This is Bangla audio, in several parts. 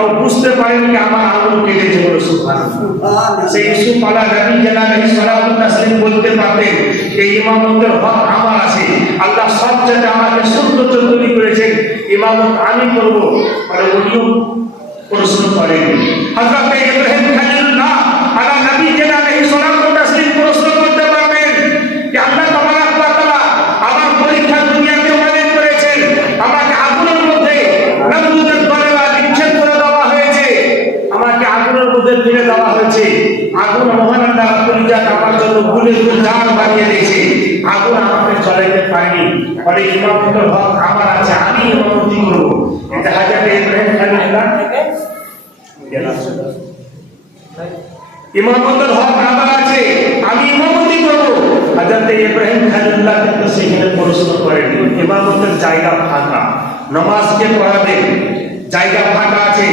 তাও বুঝতে পারেন যে আমার আগুন কেটেছে বলে সুবহানাল্লাহ। সেই ইউসুফ আলাইহিস সালাম তাসলিম বলতে পারতেন যে ইমামতের হক আমার আছে, আল্লাহ সবচেয়ে আমাকে সৌন্দর্য তৈরি করেছেন, ইমামত আমি করব, মানে উনিও প্রশ্ন করেন। হযরত ইব্রাহিম খলিলুল্লাহ আলা নবী আলাইহিস সালাম তাসলিম প্রশ্ন করতে পারবেন যে আল্লাহ তাবারাক ওয়া তাআলা আমার পরীক্ষা দুনিয়াতে ওয়াদা করেছেন, আমাকে আগুনের মধ্যে নমরুদের গলায় নিক্ষেপ করে দেওয়া হয়েছে, আমাকে আগুনের মধ্যে ফেলে দেওয়া হয়েছে, আগুন মহান আল্লাহ পরীক্ষা আমার জন্য গুলে জাল বানিয়ে দিয়েছে, আগুন আমাকে জ্বালাতে পারেনি, ফলে ইমামতের হক আমার আছে, আমি ইমামতি করব। এটা হযরত ইব্রাহিম খলিলুল্লাহ ইমামতের হক আমার আছে, আমি ইমামতি করব। হযরত ইব্রাহিম খলিলুল্লাহ কিন্তু সেখানে প্রশ্ন করেন, ইমামতের জায়গা ফাঁকা, নামাজ কে পড়াবে, জায়গা ফাঁকা আছে।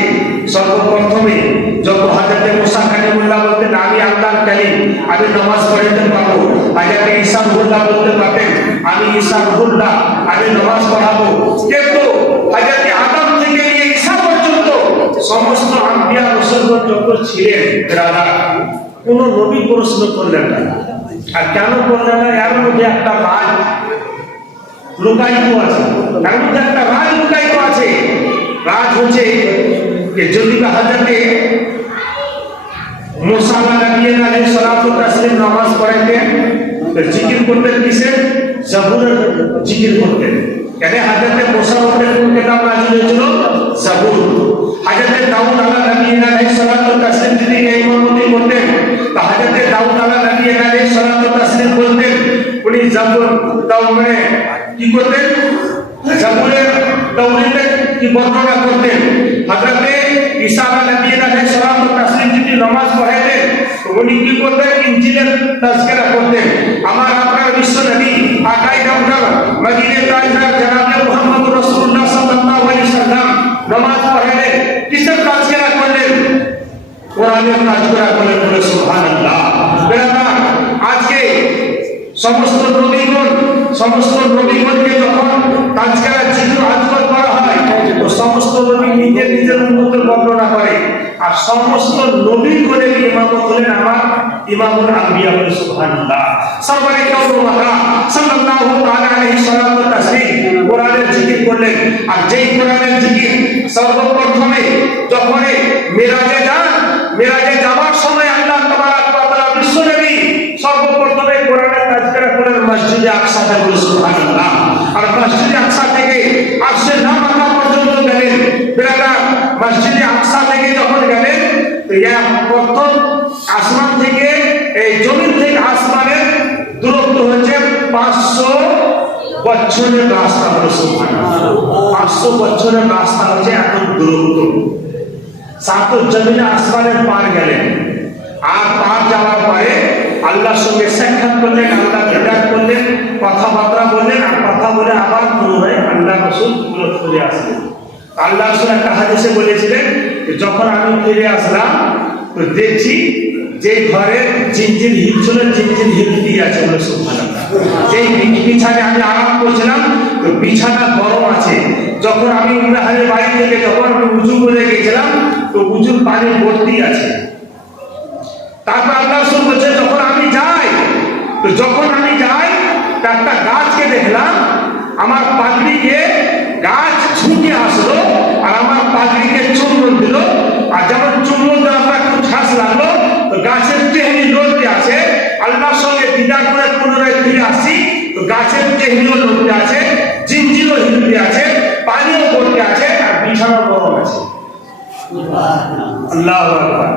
সর্বপ্রথমে যখন হযরত মুসা কালিমুল্লাহ বলতেন আমি আল্লাহর কালিম, আমি নামাজ পড়াতে পারবো, হযরত ঈসা রুহুল্লাহ বলতে পারতেন আমি ঈসা রুহুল্লাহ, আমি নামাজ পড়াবো। কিন্তু হযরত আদম থেকে নিয়ে ঈসা পর্যন্ত সমস্ত আম্বিয়া রাসূলগণ যত ছিলেন ব্রাদার, কোন নবী প্রশ্ন করলেন না। আর কেন করলেন না? এর মধ্যে একটা রাজ লুকায়িত আছে, এর মধ্যে একটা রাজ লুকায়িত আছে। রাজ হচ্ছে যে যদি হযরত মুসা আলাইহিস সালাতু তাসলিম নামাজ পড়াইতেন, জিকির করতেন কিসের? জাবুরের জিকির করতেন। কেন হযরত মুসা উপরে কোন কিতাব নাযিল হয়েছিল? জাবুর। হযরত দাউদ আলাইহিস সালাতু তাসলিম যদি ইমামতি করতেন, তো হযরত দাউদ আলাইহিস সালাতু তাসলিম বলতেন উনি জাবুর দাউদে কি করতেন? জাবুরের দাউদে কি বর্ণনা করতেন। হযরত ঈসা আলাইহিস সালাতু তাসলিম যদি নামাজ পড়াইতেন, তো উনি কি করতেন? ইনজিলের তাজকিরা করতেন। আমার আপনার বিশ্ব নবী আকাই ডক্টর মদিনা তাজদার জনাবে মুহাম্মদ রাসূলুল্লাহ সাল্লাল্লাহু আলাইহি সাল্লাম নামাজ পড়াইলেন, কিসের তাজকিরা করলেন? কোরআনের তাজকিরা করলেন বলে সুবহানাল্লাহ। বেরাদার, আজকে সমস্ত নবীগণকে যখন তাজকিরা জিকির আজকর করা হয়, তো সমস্ত নবী নিজের উম্মতের বর্ণনা করে, আর সমস্ত নবীগণের ইমামত হলেন আমার ইমামুল আম্বিয়া বলে সুবহানাল্লাহ। সরকারে কাউমাকা সাল্লাল্লাহু তাআলা আলাইহি সাল্লাতু তাসলিম কোরআনের জিকির করলেন। আর যেই কোরআনের জিকির সর্বপ্রথমে যখন মেরাজে যাওয়ার সময় আল্লাহ তাবারাক ওয়া তাআলা বিশ্বনবী সর্বপ্রথমে কোরআনের তাজকিরা করলেন মসজিদে আকসাতে বলে সুবহানাল্লাহ। আর মসজিদে আকসা থেকে আরশে নামাকা পর্যন্ত গেলেন। বেরাদার, মসজিদে আকসা থেকে যখন গেলেন, তো প্রথম আসমান থেকে এই জমিন থেকে আসমানের দূরত্ব হচ্ছে 500 বছরের রাস্তা বলে সুবহানাল্লাহ। 500 বছরের রাস্তা হচ্ছে এত দূরত্ব। সাত জমিনে আসমানের পার গেলেন, আর পার যাওয়ার পরে আল্লাহর সঙ্গে সাক্ষাৎ করলেন, আল্লাহ দিদার করলেন, কথাবার্তা বললেন, আর কথা বলে আবার পুনরায় আল্লাহ রাসূল ফিরে আসলেন। আল্লাহ রাসূল একটা হাদিসে বলেছিলেন যখন আমি ফিরে আসলাম, তো দেখছি যে ঘরে জিনজির হিলছিল, জিনজির হিল দিয়ে আছে বলে সুবহানাল্লাহ। যেই বিছানায় আমি আরাম করছিলাম, তো বিছানা গরম আছে। যখন আমি ইব্রাহিমের বাড়ি থেকে যখন আমি উযু করে গেছিলাম, তো উযুর পানি ভর্তি আছে। তারপর আল্লাহ রাসূল বলেছে যখন আমি যাই, একটা গাছকে দেখলাম, আমার পাগড়িকে গাছ ছুটে আসলো, আর আমার পাগড়িকে চুম্বন দিল। আর যেমন চুম্বন দেওয়াটা একটু ঠাস লাগলো, তো গাছের টেহনি লড়তে আছে। আল্লাহর সঙ্গে দিদার করে পুনরায় ফিরে আসছি, তো গাছের টেহনিও লড়তে আছে, জিনজিরও হিলতে আছে, পানিও পড়তে আছে, আর বিছানা গরম আছে। আল্লাহু আকবার।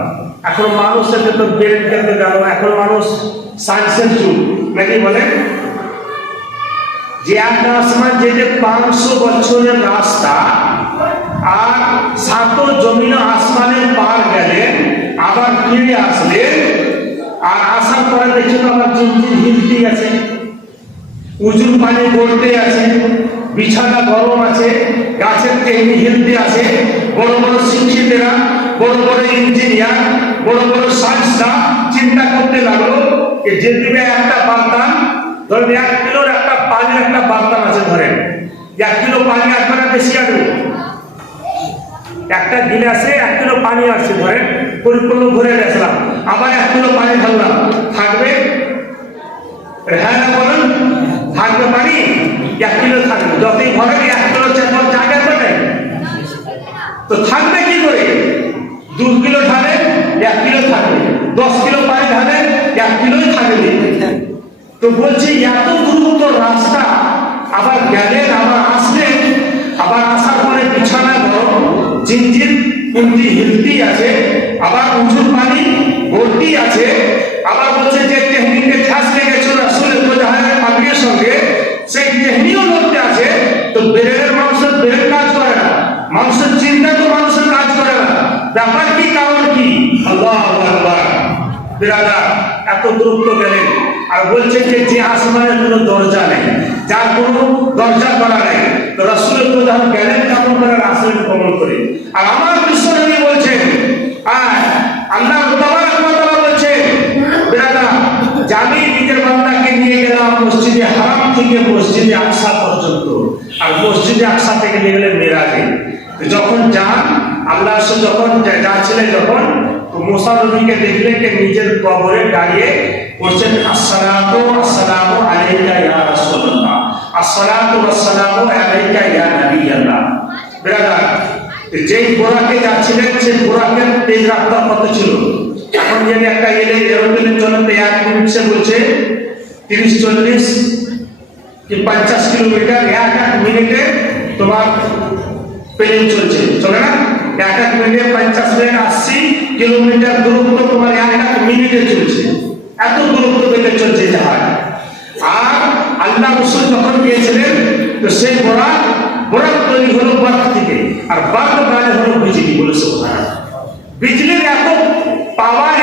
এখন মানুষের তো ব্রেন কেটে গেল, এখন মানুষ সায়েন্সের যুগ নাকি বলে যে একটা আসমান যে 500 বছরের রাস্তা, আর সাত জমিন আসমানের পার গেলেন, আবার ফিরে আসলেন, আর আসার পরে দেখছেন আবার জিনজির হিলতে আছে, উজুর পানি পড়তে আছে, বিছানা গরম আছে, গাছের টেহনি হিলতে আছে। বড় বড় শিক্ষিতেরা, বড় বড় ইঞ্জিনিয়ার, বড় বড় সায়েন্সরা চিন্তা করতে লাগলো যে দিবে একটা বার্তান, ধরেন 1 কিলোর একটা পানির একটা বার্তান আছে, ধরেন 1 কিলো পানি আসবে না বেশি আসবে? একটা গিলাসে 1 কিলো পানি আসছে, ধরেন পরিপূর্ণ ভরে গেছিলাম, আবার 1 কিলো পানি ঢাললাম, থাকবে? হ্যাঁ না বলুন, থাকবে পানি? 1 কিলো থাকবে, যতই ভরে 1 কিলো চার জায়গা পাবে, তো থাকবে কি করে? 2 কিলো ঢালে 1 কিলো থাকবে, 10 কিলো পানি ঢালে 1 কিলোই থাকবে। তো বলছি এত দূরত্ব রাস্তা, আবার গেলেন, আবার আসলেন, আবার আসার পরে বিছানা গরম, জিনজিন কুন্তি হিলতি আছে, আবার উঁচু পানি ভর্তি আছে, আবার বলছে যে টেহনিকে ঠাস লেগেছিল রাসূলের প্রজাহারের পানির সঙ্গে, সেই টেহনিও লড়তে আছে। তো ব্রেনের মানুষের ব্রেন কাজ করে না, মানুষের চিন্তা তো মানুষের কাজ করে না, ব্যাপার কি, কারণ কি? আল্লাহু আকবার। বিরাদার, এত দূরত্ব গেলেন, আর বলছেন যে আসমানের কোনো দরজা নেই, যার কোনো দরজা করা নেই, তো রাসূলের প্রধান গেলেন কেমন করে? রাসূল কমন করে। আর আমার বিশ্বনবী বলছেন, আল্লাহ তাবারক ওয়া তাআলা বলছেন, বিরাদার, আমি নিজের বান্দাকে নিয়ে গেলাম মসজিদে হারাম থেকে মসজিদে আকসা পর্যন্ত, আর মসজিদে আকসা থেকে নিয়ে গেলেন মেরাজে। যখন যান আল্লাহ যখন যাচ্ছিলেন, যখন মুসা নবীকে দেখলেন যে নিজের কবরে দাঁড়িয়ে বলছেন, আসসালাতু ওয়াসসালামু আলাইকা ইয়া রাসূলুল্লাহ, আসসালাতু ওয়াসসালামু আলাইকা ইয়া নবিয়াল্লাহ। ব্রাদার, যেই বোরাকে যাচ্ছিলেন সেই বোরাকের তেজ রাস্তা কত ছিল? এখন যদি একটা এরোপ্লেনের জন্য 1 মিনিট সে বলছে 30-40 কি 50 কিলোমিটার 1 মিনিটে তোমার প্লেন চলছে, চলে না? 1 মিনিটে 50 থেকে 80 কিলোমিটার দূরত্ব তোমার 1 মিনিটে চলছে, এত দূরত্ব বেঁধে চলছে জাহাজ। আর আল্লাহ রাসূল যখন গিয়েছিলেন, তো সেই বোরাক তৈরি হলো বার্ক থেকে, আর বার্ক মানে হলো বিজলি, বলে সুবহানাল্লাহ। বিজলির এত পাওয়ার,